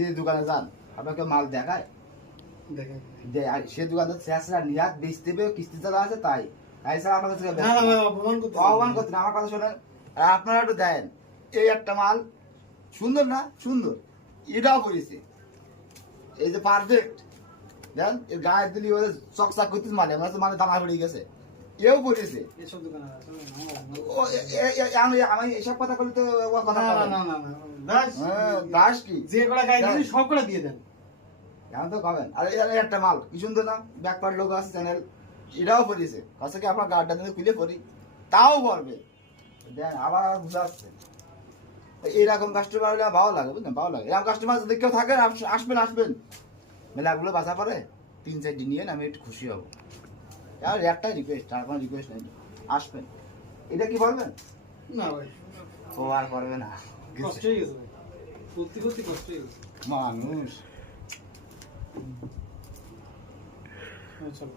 যে দোকানে যান আপনাকে মাল দেখায় সে দোকানদার শেষরা নিহাত বেচতে হবে কিস্তি চালা আছে তাই তাই ছাড়া আমার কাছে অপমান করতে আমার কথা শোনেন আর আপনারা একটু দেন এই একটা মাল সুন্দর না সুন্দর এটাও করেছে এই যে পারফেক্ট দেন এর গায়ে দিলি ওদের চকচাক করতেছে মানে মানে দানা পড়ে গেছে এও পড়েছে আমি এসব কথা বলি তো কথা দাস কি যে কটা গায়ে দিয়েছি সব কটা দিয়ে দেন এখন তো পাবেন আর এখানে একটা মাল কি সুন্দর না ব্যাকপার্ট লোক আছে চ্যানেল এটাও পড়েছে কাছে কি আপনার গাড়িটা যদি খুলে পড়ি তাও করবে দেন আবার বুঝা আসছে এইরকম কাস্টমার হলে ভালো লাগে বুঝলেন ভালো লাগে এরকম কাস্টমার যদি কেউ থাকে আসবেন আসবেন মেলাগুলো বাঁচা পরে 3-4 দিন নিয়ে আমি একটু খুশি হবো আর একটাই রিকোয়েস্ট আর কোনো রিকোয়েস্ট নেই আসবেন এটা কি বলবেন না ভাই ও আর করবে না কষ্ট হয়ে গেছে ভাই সত্যি সত্যি কষ্ট হয়ে গেছে মানুষ চলো